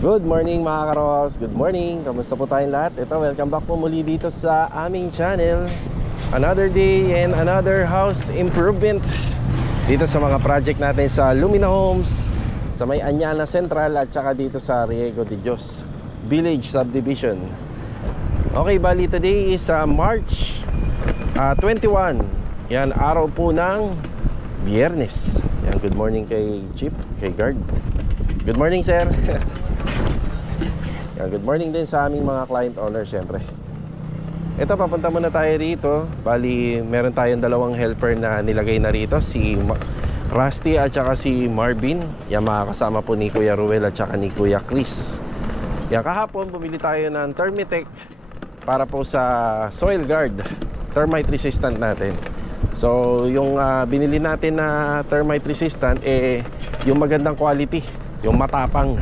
Good morning mga karos, good morning. Kamusta po tayong lahat? Ito, welcome back po muli dito sa aming channel. Another day and another house improvement dito sa mga project natin sa Lumina Homes, sa may Anyana Central at saka dito sa Riego de Dios Village Subdivision. Okay, bali today is March 21. Yan, araw po ng Biyernes. Yan, good morning kay Chief, kay Guard. Good morning sir. Good morning din sa aming mga client owner syempre. Ito, papunta muna tayo rito. Bali, meron tayong dalawang helper na nilagay na rito, si Rusty at saka si Marvin. Yan, makakasama po ni Kuya Ruel at saka ni Kuya Chris. Yan, kahapon bumili tayo ng Termitec para po sa soil guard, termite resistant natin. So yung binili natin na termite resistant, yung magandang quality, yung matapang.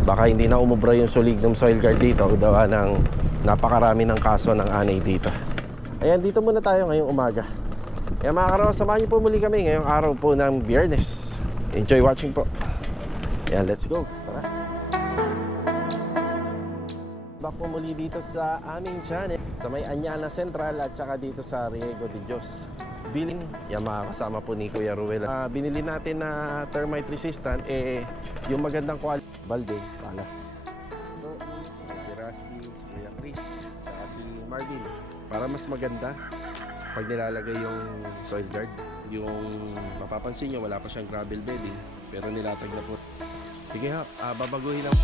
Baka hindi na umubra yung Solignum soil guard dito gawa ng napakarami ng kaso ng anay dito. Ayan, dito muna tayo ngayong umaga. Ayan mga karaw, samahan niyo po muli kami ngayong araw po ng Biyernes. Enjoy watching po. Ayan, let's go. Tara. Back po muli dito sa aming channel, sa may Anyana Central at saka dito sa Riego de Dios Bilin. Yan, makakasama po ni Kuya Ruel. Binili natin na termite resistant, yung magandang quality. Balde, pala. So, si Rusty, Kuya Chris, saka si Marvin. Para mas maganda pag nilalagay yung soil guard. Yung mapapansin nyo, wala pa siyang gravel bedding, pero nilatag na po. Sige ha, babaguhin na.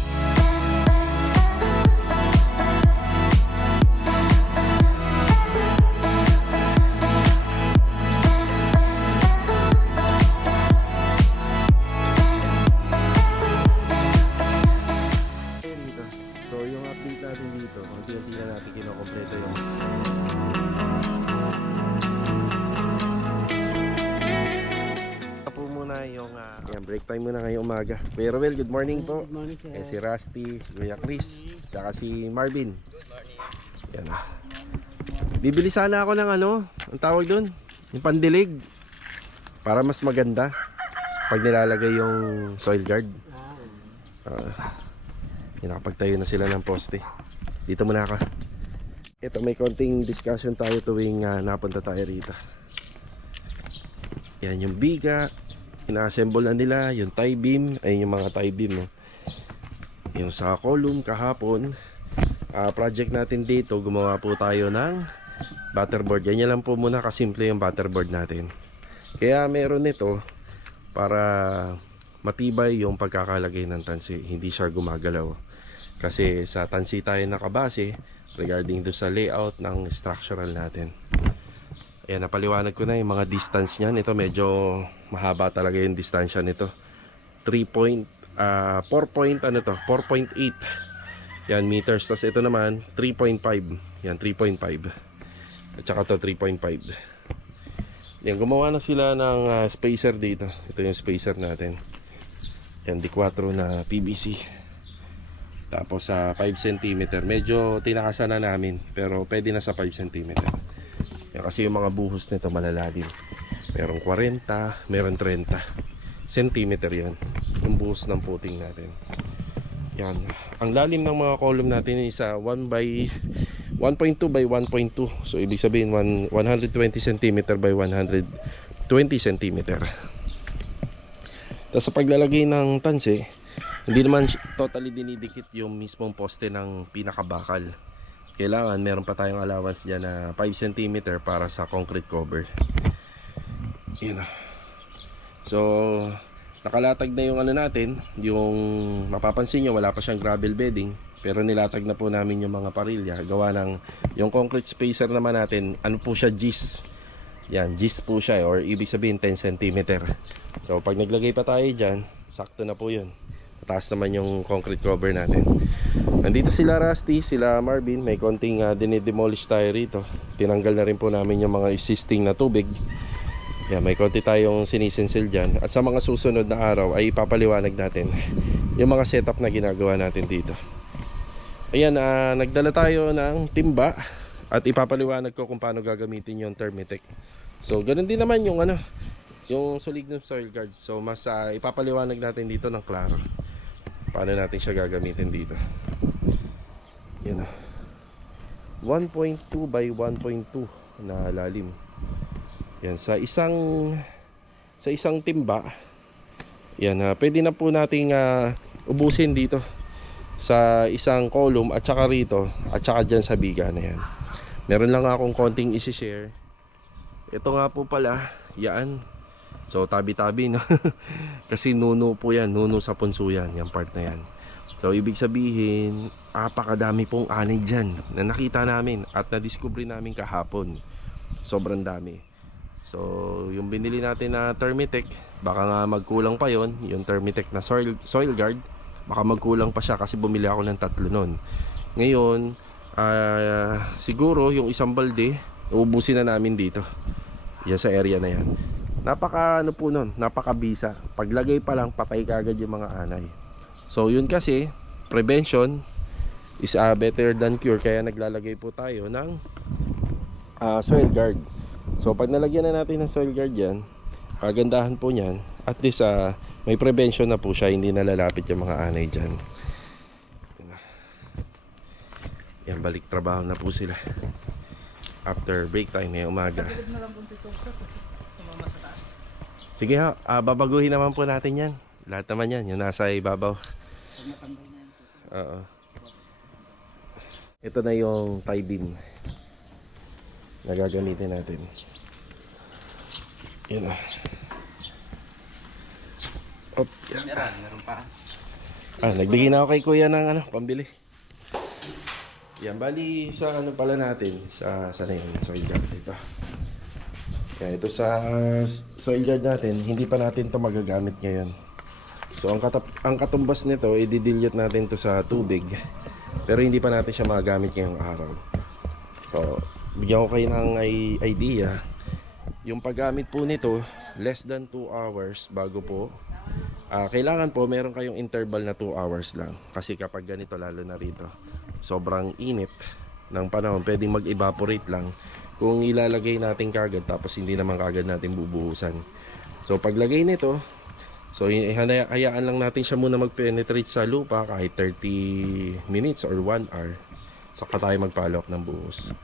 Break time muna ngayong umaga. Kuya Ruel, good morning po. Good morning sir. Si Rusty, si Kuya Chris, saka si Marvin. Yan. Bibili sana ako ng ang tawag doon, yung pandilig, para mas maganda pag nilalagay yung soil guard. Nakapagtayo na sila ng poste. Dito muna ako. Ito, may konting discussion tayo tuwing napunta tayo rito. Yan yung biga. Ina-assemble na nila yung tie beam. Ayun yung mga tie beam, no? Yung sa column kahapon, project natin dito, gumawa po tayo ng butterboard. Yan lang po muna kasimple yung butterboard natin. Kaya meron nito para matibay yung pagkakalagay ng tansi, hindi siya gumagalaw. Kasi sa tansi tayo nakabase regarding do sa layout ng structural natin. Ayan, napaliwanag ko na yung mga distance niyan. Ito medyo mahaba talaga yung distansya nito. 4.8 yan meters. Tapos ito naman 3.5. Yan, 3.5. At saka to 3.5. Yan, gumawa na sila ng spacer dito. Ito yung spacer natin. Yan, D4 na PVC. Tapos sa 5 cm. Medyo tinakasan na namin, pero pwede na sa 5 cm. Yan, kasi yung mga buhos nito malalalim. Merong 40, meron 30 cm yan, yung buhos ng puting natin. Yan, ang lalim ng mga column natin is 1.2 by 1.2. So ibig sabihin 120 cm by 120 cm. Tapos sa paglalagay ng tansi, hindi naman totally dinidikit yung mismong poste ng pinakabakal. Kailangan meron pa tayong allowance dyan na 5 cm para sa concrete cover. Yun. So nakalatag na yung natin, yung mapapansin nyo wala pa siyang gravel bedding, pero nilatag na po namin yung mga parilya. Gawa ng yung concrete spacer naman natin, po siya, gis. Yan, gis po siya, or ibig sabihin 10 cm. So pag naglagay pa tayo dyan, sakto na po yun. Mataas naman yung concrete cover natin. Nandito sila Rusty, sila Marvin. May konting dinidemolish tayo rito. Tinanggal na rin po namin yung mga existing na tubig. Yan, may konti tayong sinisensil dyan. At sa mga susunod na araw ay ipapaliwanag natin yung mga setup na ginagawa natin dito. Ayan, nagdala tayo ng timba at ipapaliwanag ko kung paano gagamitin yung Termitec. So ganun din naman yung yung Solignum soil guard. So mas ipapaliwanag natin dito ng klaro paano natin siya gagamitin dito. Yan o. 1.2 by 1.2 na lalim. Yan, sa isang timba. Yan, pwede na po nating ubusin dito sa isang column at saka rito at saka dyan sa biga na yan. Meron lang akong konting isi-share. Ito nga po pala, yan. So tabi-tabi, no? Kasi nuno po yan, nuno sa punso yan, yung part na yan. So ibig sabihin, apakadami pong anay dyan na nakita namin at na-discover namin kahapon. Sobrang dami. So yung binili natin na Termitec, baka nga magkulang pa yon, yung Termitec na soil guard, baka magkulang pa siya kasi bumili ako ng 3 nun. Ngayon, siguro yung isang balde uubusin na namin dito, yan sa area na yan. Napaka ano po nun, napakabisa. Paglagay pa lang patay kagad yung mga anay. So yun kasi, prevention is better than cure. Kaya naglalagay po tayo ng soil guard. So pag nalagyan na natin ng soil guard yan, kagandahan po nyan, at least may prevention na po siya, hindi nalalapit yung mga anay dyan. Yan, balik trabaho na po sila after break time ngayong umaga. Sige ha, babaguhin naman po natin yan. Lahat naman yan, yung nasa ibabaw. Oo. Ito na yung tie beam na gagamitin natin. Yan o. Op, yan. Meron pa. Nagbigay na ako kay kuya ng pambili. Yan, bali sa pala natin, sa na yun, soil guard dito. Yan, ito sa soil guard natin, hindi pa natin to magagamit ngayon. So ang katumbas nito, i-dilute natin to sa tubig. Pero hindi pa natin siya magagamit ngayong araw. So, bigyan ko kayo ng idea. Yung paggamit po nito, less than 2 hours bago po. Kailangan po meron kayong interval na 2 hours lang. Kasi kapag ganito, lalo na rito, sobrang init ng panahon, pwedeng mag-evaporate lang kung ilalagay natin kagad tapos hindi naman kagad natin bubuhusan. So paglagay nito, so hayaan lang natin siya muna mag-penetrate sa lupa kahit 30 minutes or 1 hour, saka tayo mag-follow up ng buhos.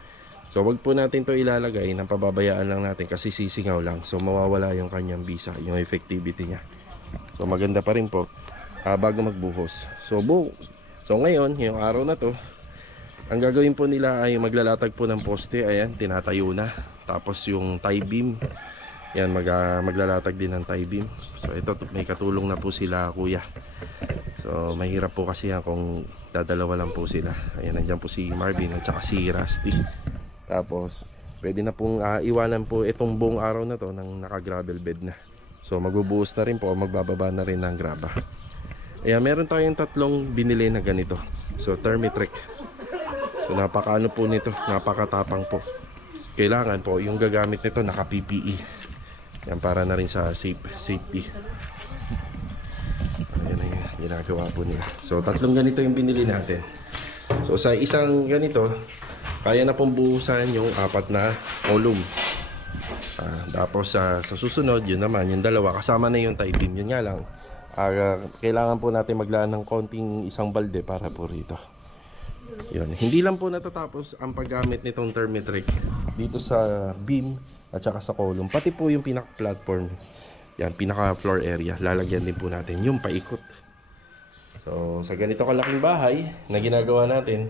So wag po natin to ilalagay, nang pababayaan lang natin kasi sisingaw lang, so mawawala yung kanyang bisa, yung effectivity niya. So maganda pa rin po bago magbuhos. So ngayon, yung araw na to, ang gagawin po nila ay maglalatag po ng poste. Ayan, tinatayo na. Tapos yung tie beam, yan, maglalatag din ng tie beam. So ito, may katulong na po sila kuya. So mahirap po kasi yan kung dadalawa lang po sila. Ayan, nandiyan po si Marvin at saka si Rusty. Tapos pwede na pong iwanan po itong buong araw na to ng naka-gravel bed na. So magbubuhos na rin po, magbababa na rin ng graba. Ayan, meron tayong 3 binili na ganito. So Termitec. So napakaano po nito, napakatapang po. Kailangan po yung gagamit nito naka PPE. Yan, para na rin sa safety. Ayan na yung ginagawa po nila. So 3 ganito yung binili natin. So sa isang ganito, kaya na pong buhusan yung 4 na column. Tapos sa susunod, yun naman, yung 2 kasama na yung tie beam. Yun nga lang, kailangan po natin maglaan ng konting isang balde para po rito. Yun. Hindi lang po natatapos ang paggamit nitong Termitec dito sa beam at saka sa column, pati po yung pinaka-platform, yan, pinaka-floor area, lalagyan din po natin yung paikot. So sa ganito kalaking bahay na ginagawa natin,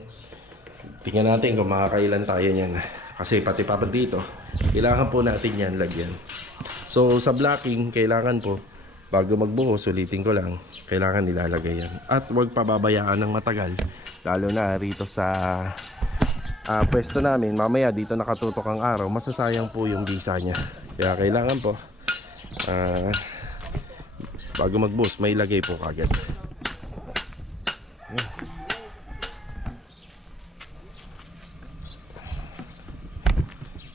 tingnan natin kung makakailan tayo niyan. Kasi pati pa dito, kailangan po natin yan lagyan. So sa blocking, kailangan po bago magbuhos, ulitin ko lang, kailangan nilalagay yan. At huwag pababayaan ng matagal, lalo na rito sa pwesto namin. Mamaya dito nakatutok ang araw, masasayang po yung bisa niya. Kaya kailangan po bago magbuhos, may lagay po kagad.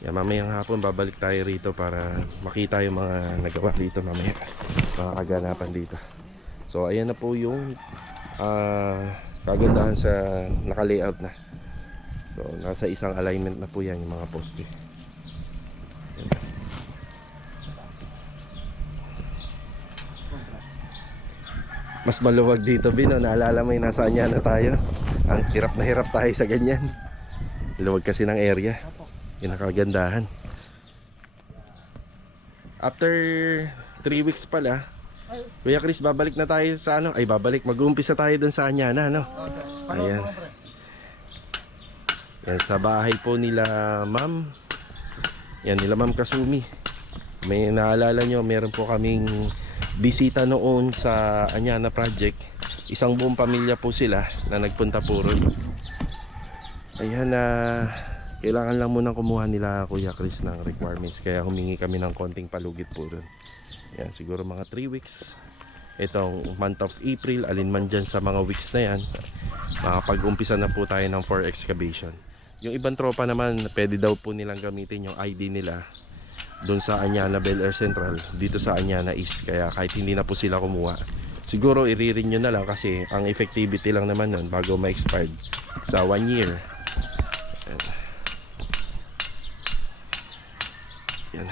Yan, mamayang hapon babalik tayo rito para makita yung mga nagawa dito mamaya, mga kaganapan dito. So ayan na po yung kagandahan sa naka-layout na. So nasa isang alignment na po yan yung mga poste. Mas maluwag dito, Bino. Naalala mo yung nasa Anyana tayo? Ang hirap na hirap tayo sa ganyan. Luwag kasi ng area. Yung nakagandahan. After 3 weeks pala, Kuya Chris, babalik na tayo sa ano? Ay, babalik. Mag-uumpisa tayo dun sa Anyana, no? Ayan. Yan, sa bahay po nila, ma'am. Yan, nila Ma'am Kasumi. May naalala nyo, meron po kaming bisita noon sa Anyana Project. Isang buong pamilya po sila na nagpunta po ron. Ayan na, kailangan lang munang kumuha nila Kuya Chris ng requirements. Kaya humingi kami ng konting palugit po ron. Yan, siguro mga 3 weeks. Itong month of April, alinman dyan sa mga weeks na yan, makapag-umpisa na po tayo ng 4 excavation. Yung ibang tropa naman, pwede daw po nilang gamitin yung ID nila doon sa Anyana Bel Air Central, dito sa Anyana East. Kaya kahit hindi na po sila kumuha, siguro i-renew na lang kasi ang effectivity lang naman nun bago ma-expired sa 1 year. Yan.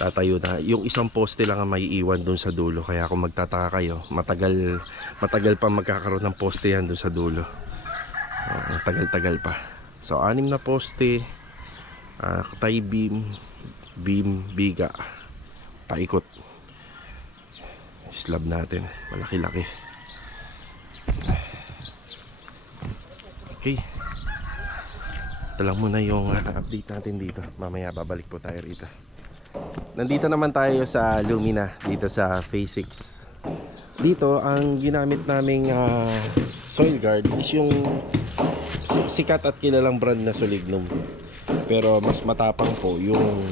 Tatayo na. Yung isang poste lang ang may iwan doon sa dulo. Kaya kung magtataka kayo, matagal pa magkakaroon ng poste yan doon sa dulo. Tagal-tagal pa. So 6 na poste, tie beam, biga, paikot. Slab natin, malaki-laki. Okay. Ito lang muna yung update natin dito. Mamaya babalik po tayo rito. Nandito naman tayo sa Lumina, dito sa Phase 6. Dito ang ginamit naming soil guard is yung sikat at kilalang brand na Solignum. Pero mas matapang po yung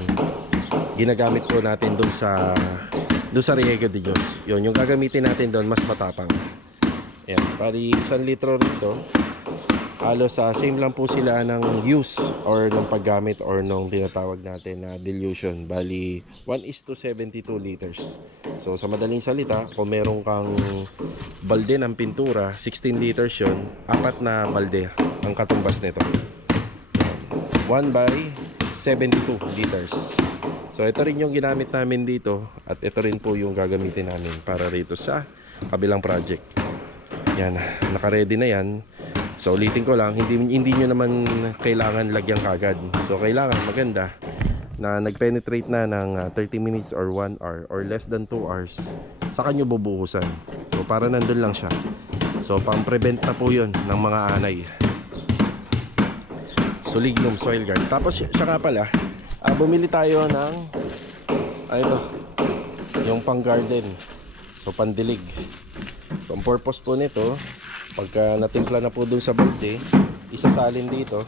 ginagamit po natin doon sa Riego de Dios. Yun, yung gagamitin natin doon mas matapang. Ayan, pari 1 litro rito. Halos same lang po sila ng use or ng paggamit or nung tinatawag natin na dilution. Bali 1:72 liters. So sa madaling salita, kung meron kang balde ng pintura, 16 liters yun, 4 na balde ang katumbas nito. 1/72 liters. So ito rin yung ginamit namin dito at ito rin po yung gagamitin namin para rito sa kabilang project. Yan, naka-ready na yan. So ulitin ko lang, hindi nyo naman kailangan lagyan kagad. So kailangan maganda na nag-penetrate na ng 30 minutes or 1 hour or less than 2 hours. Saka nyo bubuhusan. So para nandun lang siya. So pang-prevent na po yun ng mga anay. Solignum soil guard. Tapos siya nga pala, bumili tayo ng ito, yung pang garden. So pandilig. So ang purpose po nito, pagka natimpla na po dun sa balde, isasalin dito.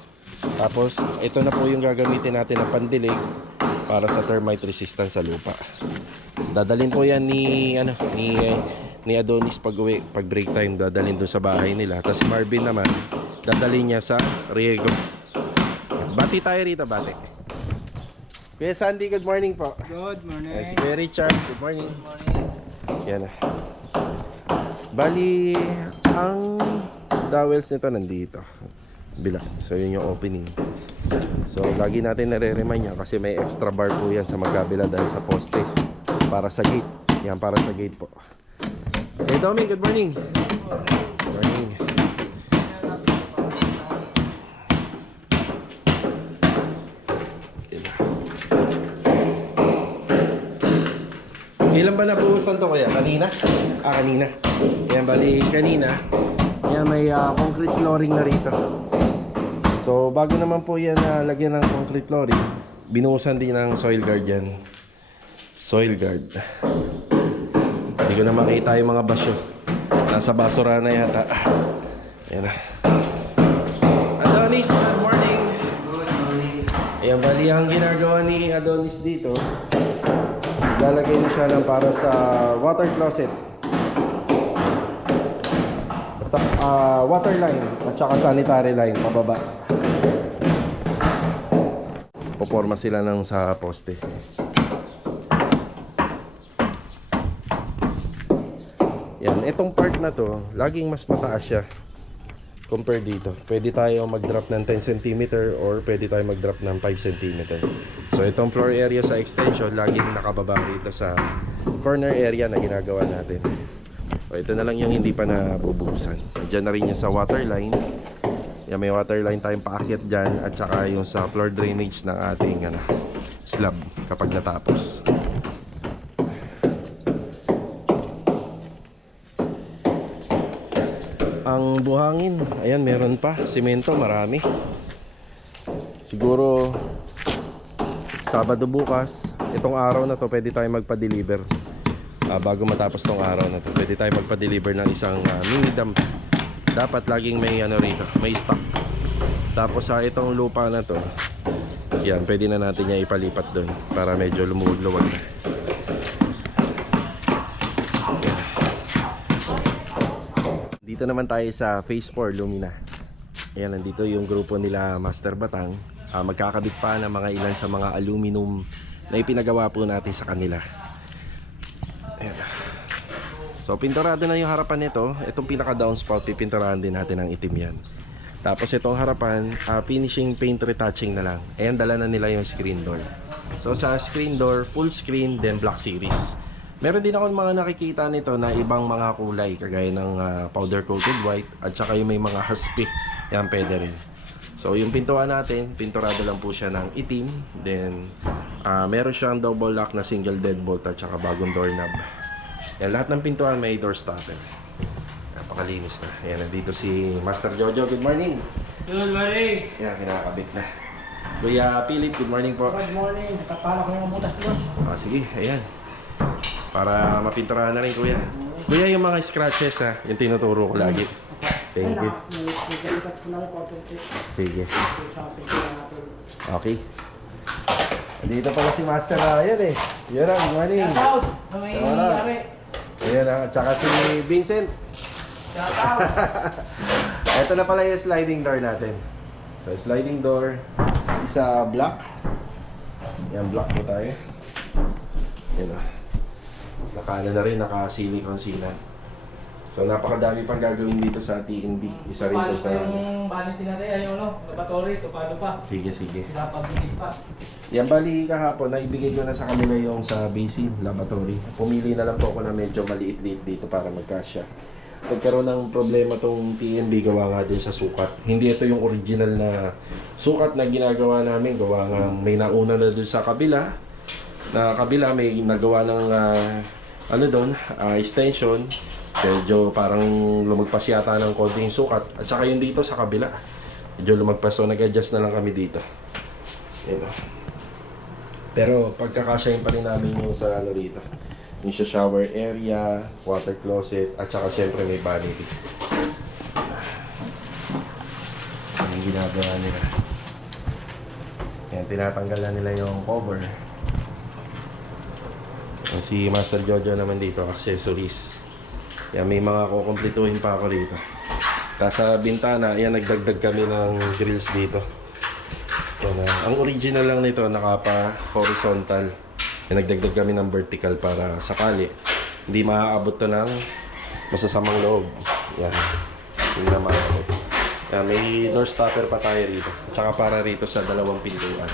Tapos ito na po yung gagamitin natin na pandilig para sa termite resistance sa lupa. Dadalhin po yan ni Adonis pag-uwi, pag break time, dadalhin dun sa bahay nila. Tapos Marvin naman, dadalhin niya sa Riego. Bati tayo rito, bati. Kuya Sandy, good morning po. Good morning. Si Kuya Richard, good morning. Good morning. Yan na. Bali, ang dowels nito nandito. Bila. So yun yung opening. So lagi natin nare-remind yan kasi may extra bar po yan sa magkabila dahil sa poste. Para sa gate. Yan, para sa gate po. Hey Domi, good morning. Good morning. Ilan ba nabuhusan to kaya? Kanina? Kanina. Yan, bali kanina. Yan, may concrete flooring na rito. So, bago naman po yan lagyan ng concrete flooring, binuhusan din ng soil guard yan. Soil guard. Hindi ko na makita yung mga basyo. Nasa basura na yata. Yan na. Adonis, good morning. Good morning. Ayan, bali ang ginagawa ni Adonis dito, lalagay na siya ng para sa water closet. Basta water line at saka sanitary line pababa. Poporma sila ng sa poste. Yan, itong part na to, laging mas mataas siya compare dito. Pwede tayo mag-drop ng 10 cm or pwede tayo mag-drop ng 5 cm. So itong floor area sa extension, laging nakababa dito sa corner area na ginagawa natin. So ito na lang yung hindi pa nabubuhusan. Diyan na rin yung sa water line. Yan, may water line tayong paakyat dyan. At saka yung sa floor drainage ng ating slab kapag natapos. Ang buhangin, ayan, meron pa. Simento, marami. Siguro Sabado bukas, itong araw na to pwede tayo magpa-deliver. Bago matapos tong araw na to, pwede tayo magpa-deliver ng isang mini dump. Dapat laging may rito, may stock. Tapos itong lupa na to, yan, pwede na natin niya ipalipat doon para medyo lumuwag-luwag na. Dito naman tayo sa Phase 4 Lumina. Ayan, nandito yung grupo nila Master Batang. Magkakabit pa ng mga ilan sa mga aluminum na ipinagawa po natin sa kanila. Ayan. So pinturado na yung harapan nito. Itong pinaka downspout, pipinturahan din natin ng itim yan. Tapos itong harapan, finishing paint retouching na lang. Ayan, dala na nila yung screen door. So sa screen door, full screen, then black series. Meron din ako mga nakikita nito na ibang mga kulay, kagaya ng powder coated white at saka yung may mga husky. Yan, pwede rin. So yung pintuan natin, pinturado lang po siya ng itim. Then meron siyang double lock na single deadbolt at saka bagong doorknob. Yan, lahat ng pintuan may door stopper. Napakalinis na. Yan, nandito si Master Jojo. Good morning. Good morning. Yan, kinakabit na. Kuya Philip, good morning po. Good morning. Nakapala ko yung butas dos. Sige, ayan. Para mapinturahan na rin, kuya. Kuya, yung mga scratches yung tinuturo ko lagi. Thank you. Sige. Okay. Dito pala si Master Ryan Yan na, good morning. Shout out. May nangyari. Ayan na, tsaka si Vincent. Shout out. Ito na pala yung sliding door natin. So, sliding door. Isa black. Yan, black po tayo. Yan na. Naka-ano na rin, naka-silicone sealant. So napakadami pang gagawin dito sa TNB. Isa rin to sa... yung vanity natin, ayun laboratory, ito paano pa? Sige, sige. Sinapabilis pa. Yan, bali kahapon, naibigay ko na sa kanila yung sa basin, laboratory. Pumili na lang po ako na medyo maliit-liit dito para magkasya. Nagkaroon ng problema tong TNB, gawa nga din sa sukat. Hindi ito yung original na sukat na ginagawa namin. Gawa nga, may nauna na dun sa kabila. Na kabila, may nagawa ng extension. Medyo parang lumagpas yata ng konting sukat. At saka yung dito sa kabila, medyo lumagpas. So nag-adjust na lang kami dito. Yan. Pero pagkakasyahin pa rin namin yung sa rito. Yung sa shower area, water closet, at saka syempre may vanity. Yan yung ginagawa nila. Yan, tinatanggal na nila yung cover. Si Master Jojo naman dito, accessories. Yan, may mga kukumplituhin pa ako dito. Tapos sa bintana, yan, nagdagdag kami ng grills dito. Yan, ang original lang nito, nakapa-horizontal. Yan, nagdagdag kami ng vertical para sakali hindi maaabot to ng masasamang loob. Yan, hindi na maaabot. Yan, may door stopper pa tayo rito. Saka para rito sa dalawang pintuan.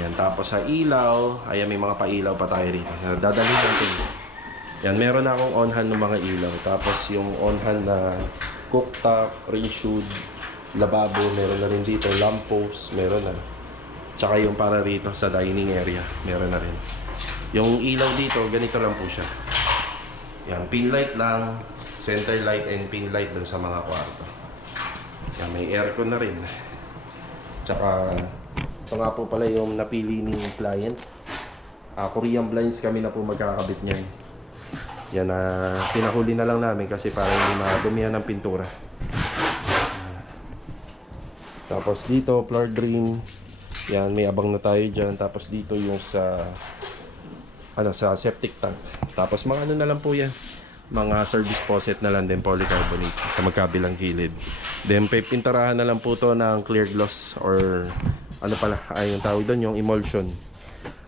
Yan, tapos sa ilaw, ayan, may mga pailaw pa tayo rito. Dadalhin natin. Yan, meron na akong on-hand ng mga ilaw. Tapos yung on-hand na cooktop, reshoot, lababo, meron na rin dito. Lamppost, meron na. Tsaka yung para rito sa dining area, meron na rin. Yung ilaw dito, ganito lang po siya. Yan, pin light lang, center light and pin light dun sa mga kwarto. Yan, may aircon na rin. Tsaka, ito nga po pala yung napili ni client. Korean blinds kami na po magkakabit niyan. Yan, pinahuli na lang namin kasi para hindi madumihan ng pintura. Tapos dito, floor drain. Yan, may abang na tayo dyan. Tapos dito yung sa sa septic tank. Tapos mga na lang po yan. Mga service faucet na lang din, polycarbonate sa magkabilang gilid. Then pinturahan na lang po to ng clear gloss or yung tawag doon, yung emulsion.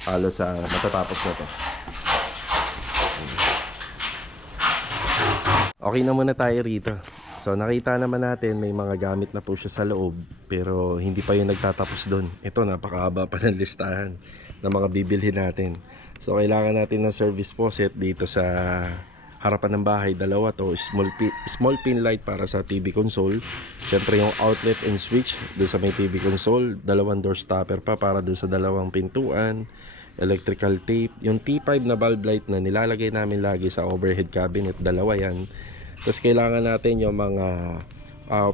Halos matatapos na to. Okay na muna tayo rito. So nakita naman natin may mga gamit na po siya sa loob, pero hindi pa yung nagtatapos doon. Ito, napakahaba pa ng listahan ng mga bibilhin natin. So kailangan natin ng service faucet dito sa harapan ng bahay, dalawa to, small pin light para sa TV console. Syempre yung outlet and switch doon sa may TV console, dalawang door stopper pa para doon sa dalawang pintuan, electrical tape, yung T5 na bulb light na nilalagay namin lagi sa overhead cabinet, dalawa yan. Tapos kailangan natin yung mga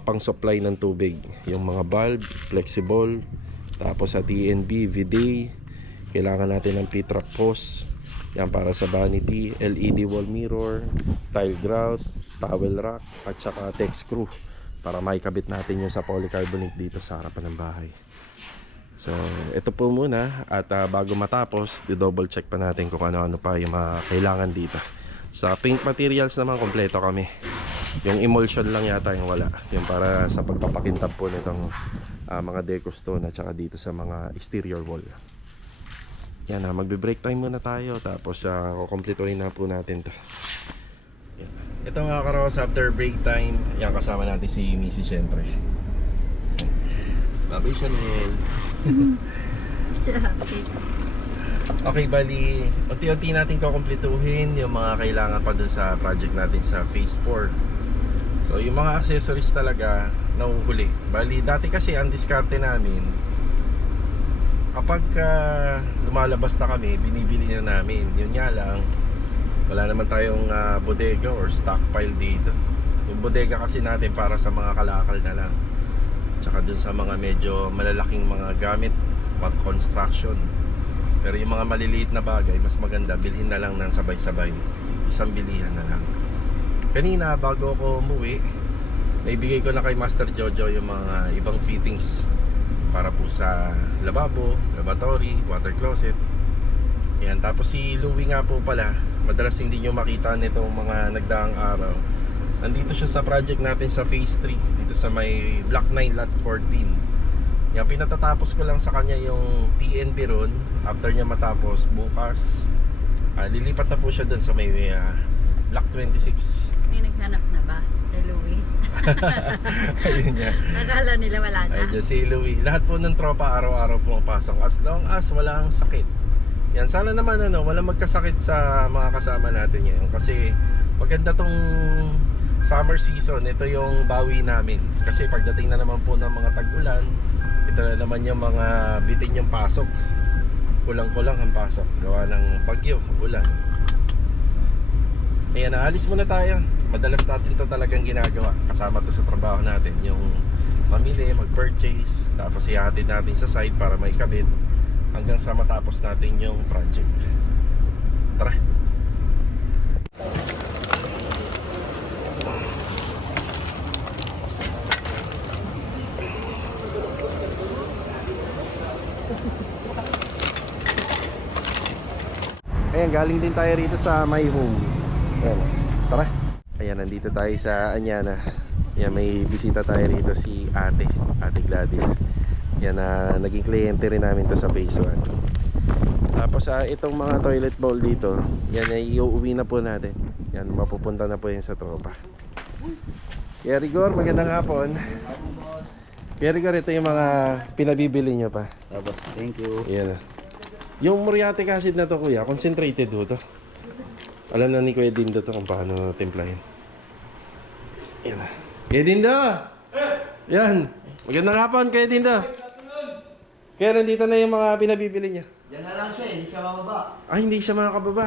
pang supply ng tubig, yung mga bulb, flexible, tapos sa TNB, VD, kailangan natin ng P-trap hose, yan para sa vanity, LED wall mirror, tile grout, towel rack, at saka tech screw para maikabit natin yung sa polycarbonate dito sa harapan ng bahay. So ito po muna, at bago matapos, di-double check pa natin kung ano-ano pa yung mga kailangan dito. Sa paint materials naman, kompleto kami. Yung emulsion lang yata yung wala, yung para sa pagpapakintab po nitong mga deco stone at saka dito sa mga exterior wall. Yan na, magbe-break time muna tayo, tapos kukumpletuhin na po natin to. Yan. Ito mga karos, after break time, yan, kasama natin si Missy syempre. Babi Chanel. Okay, bali, unti-unti natin kukumpletuhin yung mga kailangan pa dun sa project natin sa phase 4. So yung mga accessories talaga nahuhuli. Bali, dati kasi ang diskarte namin, kapag lumalabas na kami, binibili na namin. Yun nga lang, wala naman tayong bodega or stockpile dito. Yung bodega kasi natin para sa mga kalakal na lang, tsaka dun sa mga medyo malalaking mga gamit pag construction. Pero yung mga maliliit na bagay, mas maganda bilhin na lang ng sabay-sabay, isang bilihan na lang. Kanina bago ako umuwi, naibigay ko na kay Master Jojo yung mga ibang fittings para po sa lababo, lavatory, water closet. Yan, tapos si Louie nga po pala, madalas hindi nyo makita nitong mga nagdaang araw. Nandito siya sa project natin sa phase 3, dito sa may Block 9 Lot 14. Yan, pinatatapos ko lang sa kanya yung TNB ron. After niya matapos, bukas lilipat na po siya dun sa may Block 26. May naghanap na ba kay Louie? Ayun niya. Akala nila wala na. Ayun si Louie. Lahat po ng tropa araw-araw pumapasok, as long as walang sakit. Yan, sana naman walang magkasakit sa mga kasama natin ngayon. Kasi maganda tong summer season. Ito yung bawi namin. Kasi pagdating na naman po ng mga tag-ulan, ito na naman yung mga bitin yung pasok. Kulang-kulang ang pasok gawa ng bagyo, ulan. Ayan, naalis muna tayo. Madalas natin to talagang ginagawa. Kasama to sa trabaho natin, yung mamili, mag-purchase, tapos ihatid natin sa site para maikabit hanggang sa matapos natin yung project. Tara. Ayan, galing din tayo rito sa my home. Ayan, tara. Ayan, nandito tayo sa Anyana. Ayan, may bisita tayo rito, si Ate Gladys. Yan, naging kliyente rin namin to sa phase 1. Tapos itong mga toilet bowl dito, yan ay iuwi na po natin. Yan, mapupunta na po yan sa tropa. Kuya Rigor, magandang hapon. Kuya Rigor, ito yung mga pinabibili nyo pa. Tapos, thank you. Yan. Yung muriatic acid na to, kuya, concentrated ho to. Alam na ni Kuya Dindo to kung paano timplahin. Yan. Kuya Dindo! Yan. Magandang hapon, Kuya Dindo. Kaya nandito na yung mga pinabibili niya. Yan na lang siya, hindi siya mababa. Ay, hindi siya makakababa.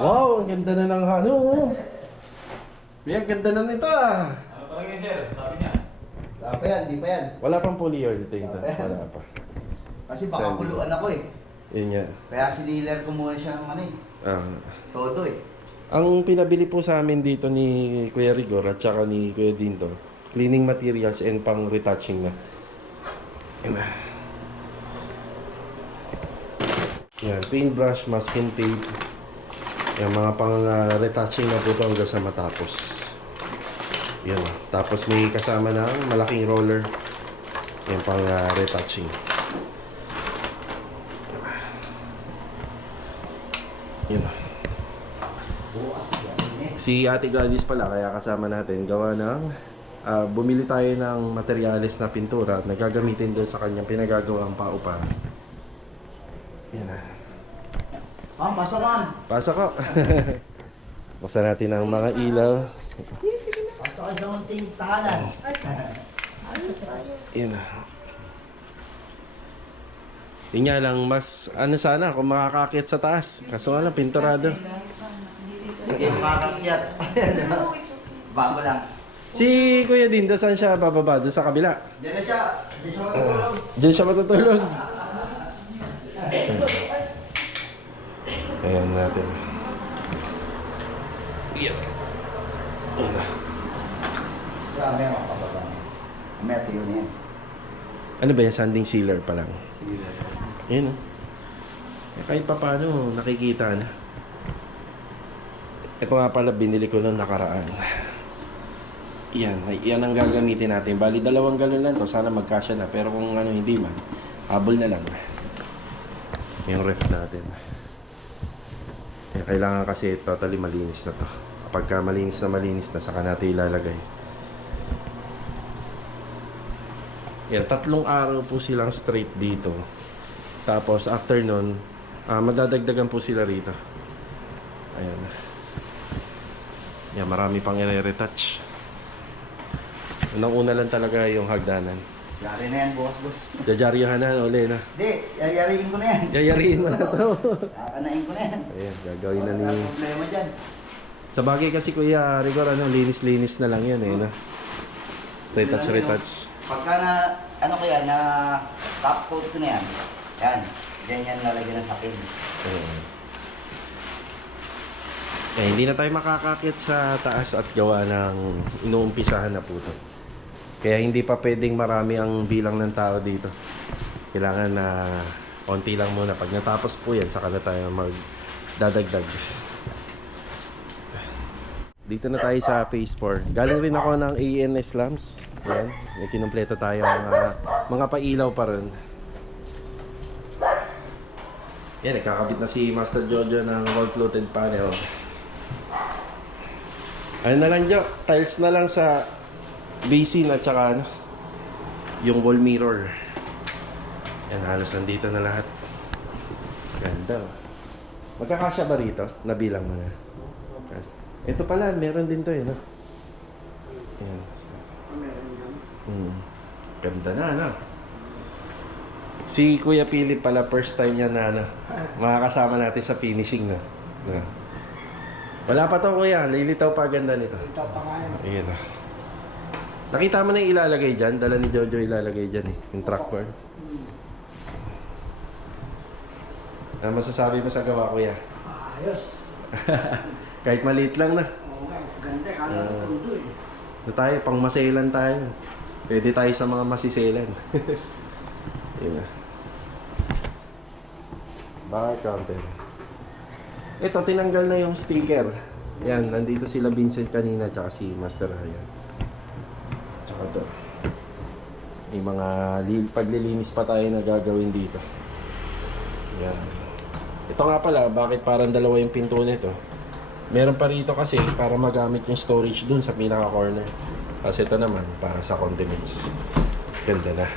Wow, ang ganda na ng ano. Kuya, ang ganda na nito ah. Ano talaga yun, sir? Sabi niya. Wala pa yan, di pa yan. Wala pang pulior dito ito. Wala pa. Kasi baka Saan? kuluan ako eh. Yun nga. Kaya siniler ko muna siya ng ano eh. Todo eh. Ang pinabili po sa amin dito ni Kuya Rigor at saka ni Kuya Dindo, cleaning materials and pang retouching na. Yan, paintbrush, masking tape. Yan, mga pang retouching na po ito hanggang sa matapos. Yan. Tapos may kasama ng malaking roller. Yan, pang retouching. Yan. Si Ate Gladys pala, kaya kasama natin, gawa ng bumili tayo ng materyales na pintura at nagagamitin doon sa kanyang pinagagawang paupahan. Yan na. Masaman. Pasa ko. Buksan natin ang mga ilaw. Pasok ka sa munting tahanan. Yan na. Yun nga lang, mas ano sana kung makakakit sa taas. Kaso nga lang, pinturado. Hindi makakakyat. Bago lang. Si Kuya Dindo, saan siya bababa? Doon sa kabila? Diyan na siya. Diyan siya matutulog. Diyan siya matutulog. Ayan natin. Yan. Yan na. May makapababa. May atiyo na yan. Ano ba yan? Sanding sealer pa lang. Yan o. Kahit pa paano, nakikita na. Ito nga pala, binili ko nung nakaraan. Yan ang gagamitin natin. Bali, 2 galon lang to. Sana magkasya na. Pero kung ano, hindi man, habol na lang. Yung ref natin. Kailangan kasi totally malinis na to. Pagka malinis na, saka natin ilalagay. Yan, 3 araw po silang straight dito. Tapos after nun, madadagdagan po sila rito. Ayan. Yan, marami pang i-retouch. Unang-una lang talaga yung hagdanan. Yari na yan, boss. Jajaryahan na, uli na. Hindi, yayariin ko na yan. Yayariin mo na to. Kakanain ko na yan. Ayan, gagawin na ni... Wala problema dyan. Sa bagay kasi Kuya Rigor, linis-linis na lang yan eh. No? Retouch. Pagka na, ano kaya, na top coat ko na yan. Yan. Ganyan lalagyan ng sakin. Hindi na tayo makakakit sa taas at gawa ng inuumpisahan na po ito. Kaya hindi pa pwedeng marami ang bilang ng tao dito. Kailangan na konti lang muna. Pag natapos po yan, saka na tayo magdadagdag. Dito na tayo sa phase 4. Galing rin ako ng ANS lamps. Yan. May kinumpleto tayo mga pailaw pa rin. Yan, nagkakabit na si Master Jojo ng wall-floated panel. Ano na lang dyan, tiles na lang sa basin at saka ano, yung wall mirror. Yan, halos nandito na lahat. Ganda. Magkakasya ba rito? Nabilang mo na. Ito pala, meron din to eh, no? Yan. Ganda na, no? Si Kuya Philip pala, first time niya na, ano, makakasama natin sa finishing, no? No. Wala pa to, Kuya. Lilitaw pa ganda nito. Ito pa nga yun. Ayan, no? Nakita mo na yung ilalagay dyan? Dala ni Jojo ilalagay dyan, eh. Yung track board. Ano masasabi mo sa gawa, Kuya? Ayos. Kahit maliit lang na. Oo nga, ganda. Kala ko tundo eh. Ito tayo, pang maselan tayo. Pwede tayo sa mga masiselan. Yun na. Bar counter. Ito, tinanggal na yung sticker. Yan, nandito sila Vincent kanina, tsaka si Master Ryan. Tsaka ito. May mga paglilinis pa tayo na gagawin dito. Yan. Ito nga pala, bakit parang dalawa yung pinto nito? Meron pa rito kasi para magamit yung storage dun sa pinaka-corner. Kasi ito naman, para sa condiments. Ganda na.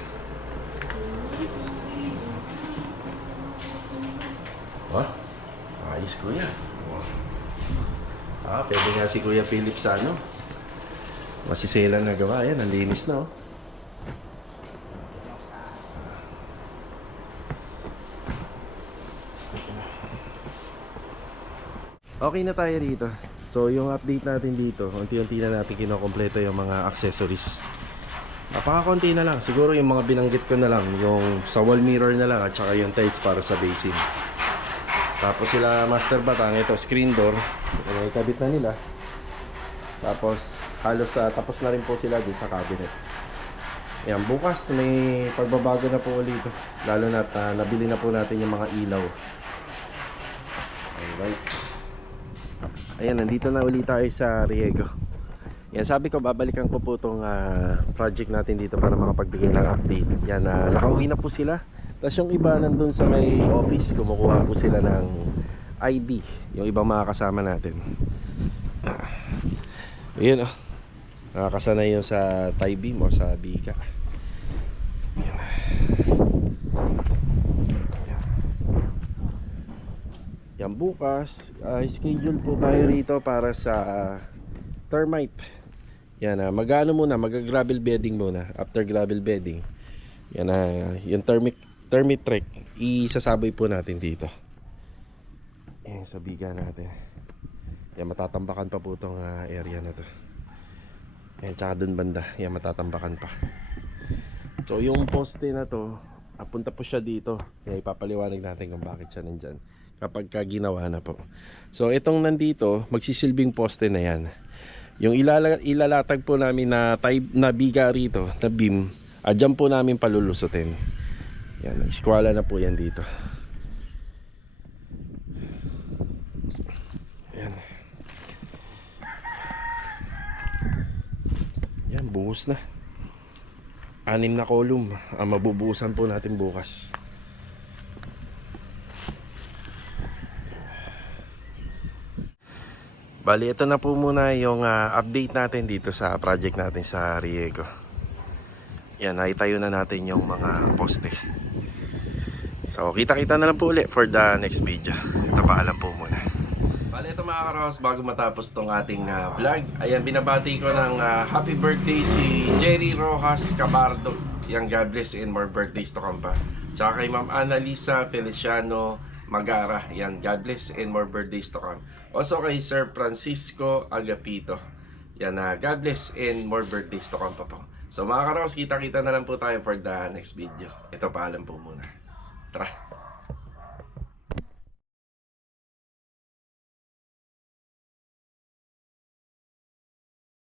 Oh, ayos Kuya. Pwede nga si Kuya Philip sa ano. Masiselan na gawa. Yan, ang linis na oh. Okay na tayo dito. So yung update natin dito, unti-unti na natin kinokompleto yung mga accessories. Napakakunti na lang. Siguro yung mga binanggit ko na lang, yung sa wall mirror na lang at saka yung tiles para sa basin. Tapos sila Master Batang, ito screen door, ikabit na nila. Tapos halos tapos na rin po sila din sa cabinet. Yan, bukas may pagbabago na po ulit. Lalo na nabili na po natin yung mga ilaw. Alright. Ayan, nandito na ulit tayo sa Riego. Yan, sabi ko babalikan ko po itong project natin dito para makapagbigay ng update. Yan, nakauwi na po sila. Tapos yung iba nandun sa may office, kumukuha po sila ng ID. Yung ibang mga kasama natin. Yun oh. Nakakasanay yun sa tie beam o sa bika. Yan. Yan, bukas, schedule po tayo rito para sa termite. Yan, mag-ano muna, mag-gravel bedding muna. After gravel bedding, yan, yung termite trek, isasabay po natin dito. Yan, sa biga natin. Yan, matatambakan pa po itong area na to. Yan, tsaka dun banda, yan, matatambakan pa. So, yung poste na to, punta po siya dito. Kaya ipapaliwanag natin kung bakit siya nandyan kapag ginawa na po. So itong nandito, magsisilbing poste na yan. Yung ilalatag po namin na biga rito, na beam, dyan po namin palulusutin. Yan, eskwala na po yan dito. Yan. Yan, buhos na. 6 na column ang mabubuhusan po natin bukas. Bali, ito na po muna yung update natin dito sa project natin sa Riego. Yan, naitayo na natin yung mga poste. So, kita-kita na lang po ulit for the next video. Ito, paalam po muna. Bali, ito mga karos, bago matapos tong ating vlog, ayan, binabati ko ng happy birthday si Jerry Rojas Cabardo. Yang God bless and more birthdays to come pa. Tsaka kay Ma'am Annalisa Feliciano Magara. Yan, God bless and more birthdays to come. Also kay Sir Francisco Agapito. Yan, God bless and more birthdays to come pa po. So mga karos, kita-kita na lang po tayo for the next video. Ito, paalam po muna. Tara!